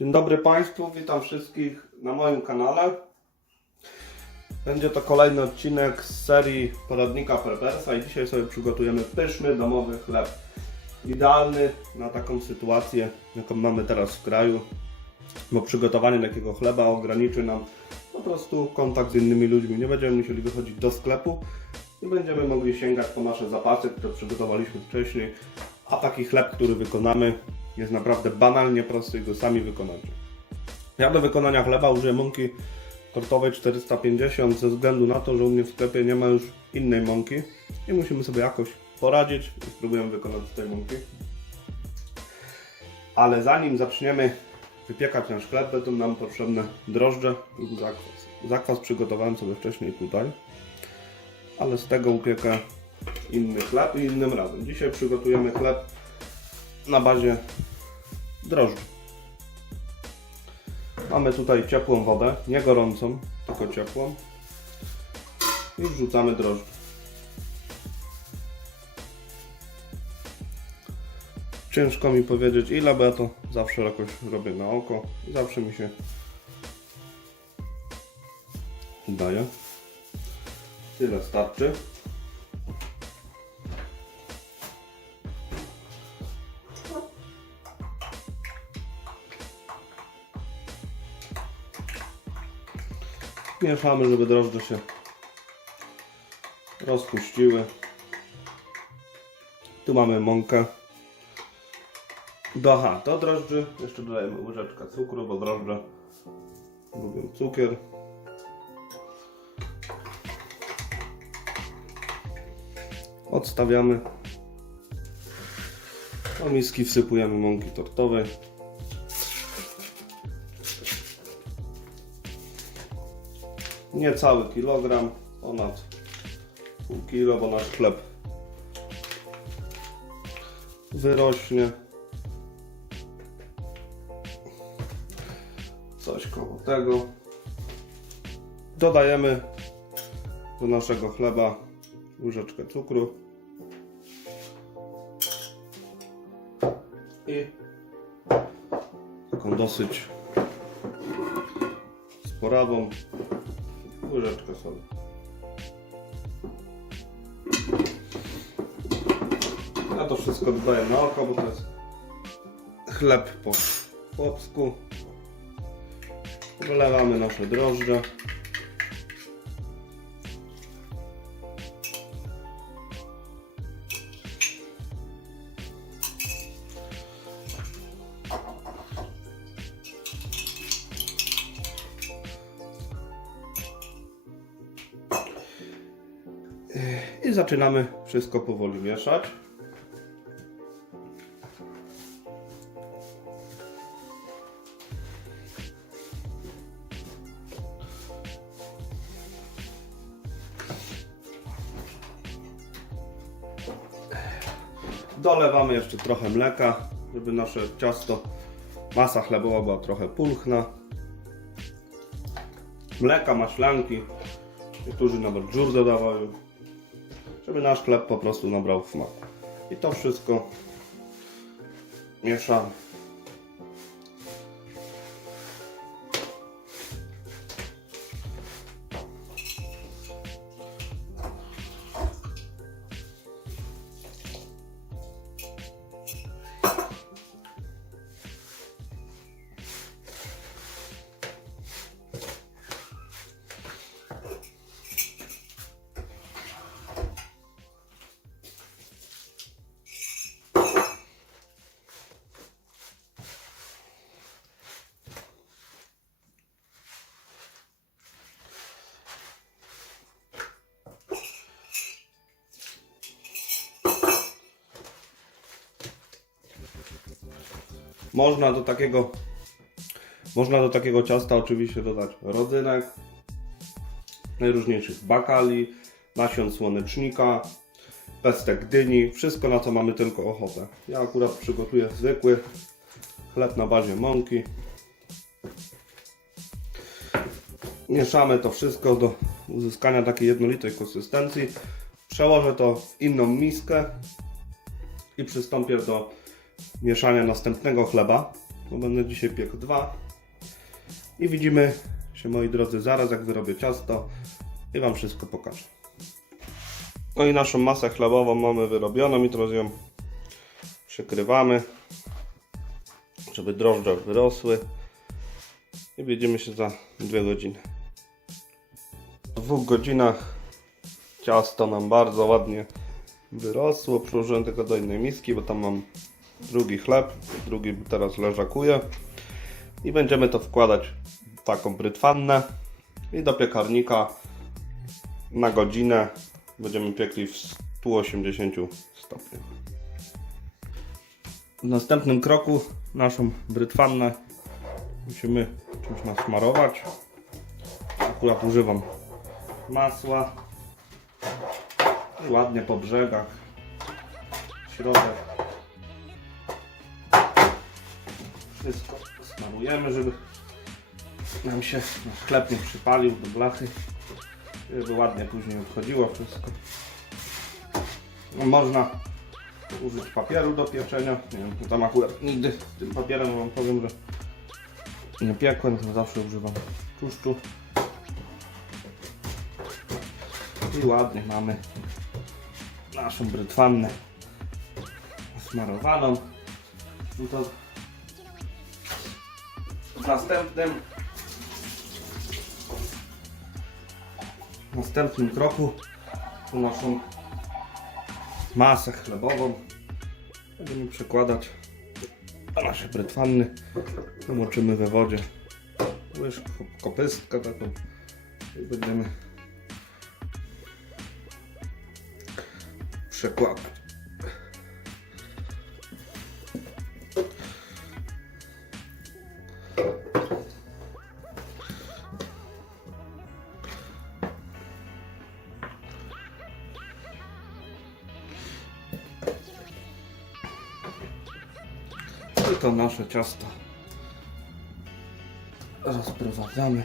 Dzień dobry Państwu, witam wszystkich na moim kanale. Będzie to kolejny odcinek z serii poradnika Perversa i dzisiaj sobie przygotujemy pyszny domowy chleb. Idealny na taką sytuację, jaką mamy teraz w kraju, bo przygotowanie takiego chleba ograniczy nam po prostu kontakt z innymi ludźmi. Nie będziemy musieli wychodzić do sklepu i będziemy mogli sięgać po nasze zapasy, które przygotowaliśmy wcześniej. A taki chleb, który wykonamy, jest naprawdę banalnie prosty i go sami wykonacie. Ja do wykonania chleba użyję mąki tortowej 450 ze względu na to, że u mnie w sklepie nie ma już innej mąki i musimy sobie jakoś poradzić i spróbujemy wykonać z tej mąki. Ale zanim zaczniemy wypiekać nasz chleb, będą nam potrzebne drożdże lub zakwas. Zakwas przygotowałem sobie wcześniej tutaj, ale z tego upiekę inny chleb i innym razem. Dzisiaj przygotujemy chleb na bazie drożdży. Mamy tutaj ciepłą wodę, nie gorącą, tylko ciepłą. I wrzucamy drożdże. Ciężko mi powiedzieć ile, bo ja to zawsze jakoś robię na oko zawsze mi się udaje. Tyle starczy. Mieszamy, żeby drożdże się rozpuściły. Tu mamy mąkę. Aha, do drożdży jeszcze dodajemy łyżeczkę cukru, bo drożdże lubią cukier. Odstawiamy. Do miski wsypujemy mąki tortowej. Niecały kilogram, ponad pół kilo, bo nasz chleb wyrośnie. Coś koło tego. Dodajemy do naszego chleba łyżeczkę cukru i taką dosyć sporawą łyżeczkę soli. Ja to wszystko dodaję na oko, bo to jest chleb po chłopsku. Wylewamy nasze drożdże. I zaczynamy wszystko powoli mieszać. Dolewamy jeszcze trochę mleka, żeby nasze ciasto, masa chlebowa była trochę pulchna. Mleka, maślanki, niektórzy nawet dżur dodawają, żeby nasz chleb po prostu nabrał smak. I to wszystko mieszamy. Można do takiego można do takiego ciasta oczywiście dodać rodzynek, najróżniejszych bakali, nasion słonecznika, pestek dyni, wszystko na co mamy tylko ochotę. Ja akurat przygotuję zwykły chleb na bazie mąki. Mieszamy to wszystko do uzyskania takiej jednolitej konsystencji. Przełożę to w inną miskę i przystąpię do mieszania następnego chleba. bo będę dzisiaj piekł dwa. I widzimy się moi drodzy zaraz jak wyrobię ciasto i Wam wszystko pokażę. No i naszą masę chlebową mamy wyrobioną i teraz ją przykrywamy, żeby drożdże wyrosły i widzimy się za dwie godziny. W dwóch godzinach ciasto nam bardzo ładnie wyrosło. Przyłożyłem tylko do innej miski, bo tam mam drugi chleb, drugi teraz leżakuje i będziemy to wkładać w taką brytwannę i do piekarnika na godzinę będziemy piekli w 180 stopniach. W następnym kroku naszą brytwannę musimy czymś nasmarować. Akurat używam masła ładnie po brzegach środek wszystko smarujemy, żeby nam się chleb nie przypalił do blachy żeby ładnie później odchodziło wszystko. Można użyć papieru do pieczenia. Nie wiem, tam akurat nigdy tym papierem wam powiem, że nie piekłem, to zawsze używam tłuszczu. I ładnie mamy naszą brytwannę smarowaną. No to następnym w następnym kroku naszą masę chlebową będziemy przekładać na nasze brytwanny. Namoczymy we wodzie łyżkę, kopystkę taką i będziemy przekładać. To nasze ciasto rozprowadzamy.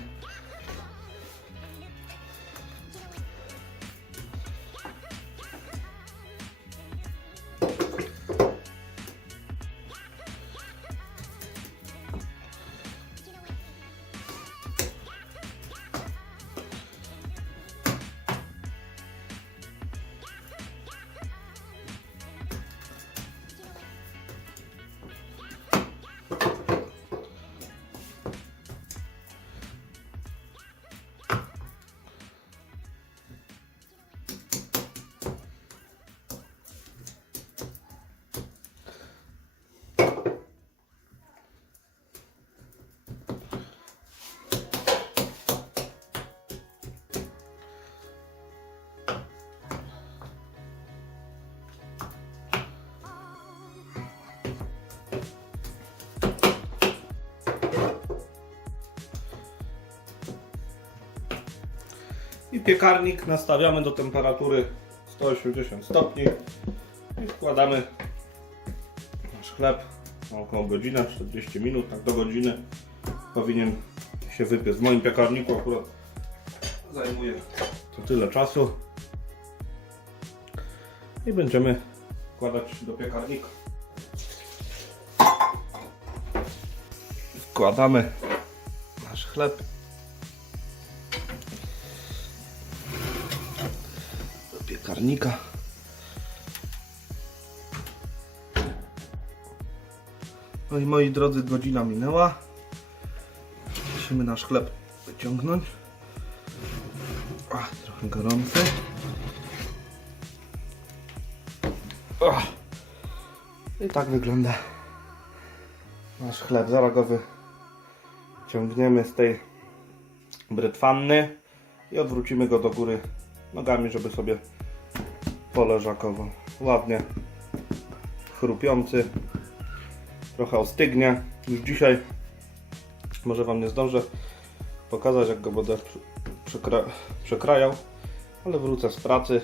Piekarnik nastawiamy do temperatury 180 stopni i wkładamy nasz chleb na około godzinę, 40 minut, tak do godziny powinien się wypiec. W moim piekarniku akurat zajmuje to tyle czasu i będziemy wkładać do piekarnika. Wkładamy nasz chleb do piekarnika. No i moi drodzy, godzina minęła. Musimy nasz chleb wyciągnąć. Ach, trochę gorący. Ach. I tak wygląda nasz chleb. Zaraz go wyciągniemy z tej brytwanny i odwrócimy go do góry nogami, żeby sobie poleżakował. Ładnie chrupiący. Trochę ostygnie. Już dzisiaj może Wam nie zdążę pokazać, jak go będę przekra przekrajał, ale wrócę z pracy.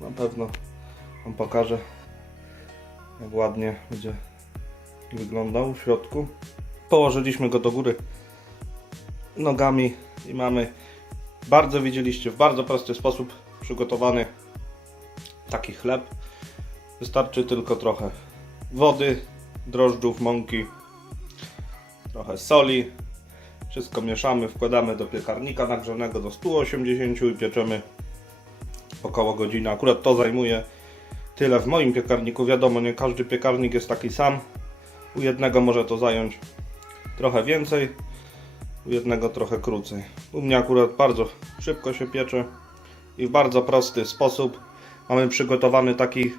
Na pewno Wam pokażę, jak ładnie będzie wyglądał w środku. Położyliśmy go do góry nogami i mamy bardzo widzieliście w bardzo prosty sposób przygotowany taki chleb. Wystarczy tylko trochę wody, drożdżów, mąki trochę soli. Wszystko mieszamy, wkładamy do piekarnika nagrzanego do 180 i pieczemy około godziny. Akurat to zajmuje tyle w moim piekarniku. Wiadomo, nie każdy piekarnik jest taki sam. U jednego może to zająć trochę więcej, u jednego trochę krócej. U mnie akurat bardzo szybko się piecze i w bardzo prosty sposób mamy przygotowany taki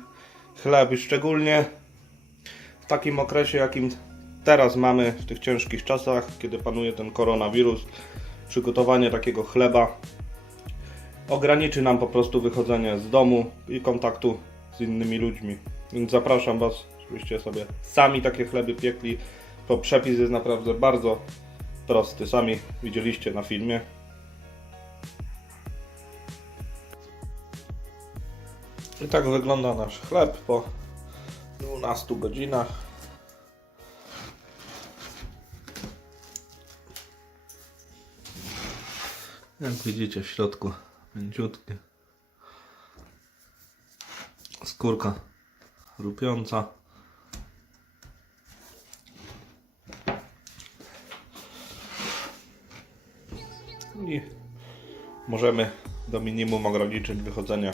chleb i szczególnie w takim okresie, jakim teraz mamy w tych ciężkich czasach, kiedy panuje ten koronawirus, przygotowanie takiego chleba ograniczy nam po prostu wychodzenie z domu i kontaktu z innymi ludźmi. Więc zapraszam Was, żebyście sobie sami takie chleby piekli, bo przepis jest naprawdę bardzo prosty. Sami widzieliście na filmie. I tak wygląda nasz chleb po 12 godzinach. Jak widzicie w środku mięciutkie. Skórka rupiąca. I możemy do minimum ograniczyć wychodzenie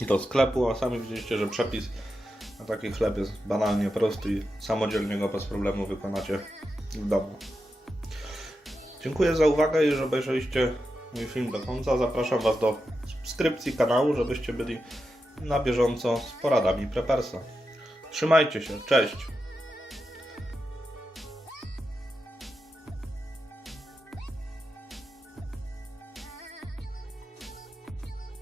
do sklepu, a sami widzieliście, że przepis na taki chleb jest banalnie prosty i samodzielnie go bez problemu wykonacie w domu. Dziękuję za uwagę i że obejrzeliście mój film do końca. Zapraszam Was do subskrypcji kanału, żebyście byli na bieżąco z poradami Prepersa. Trzymajcie się, cześć!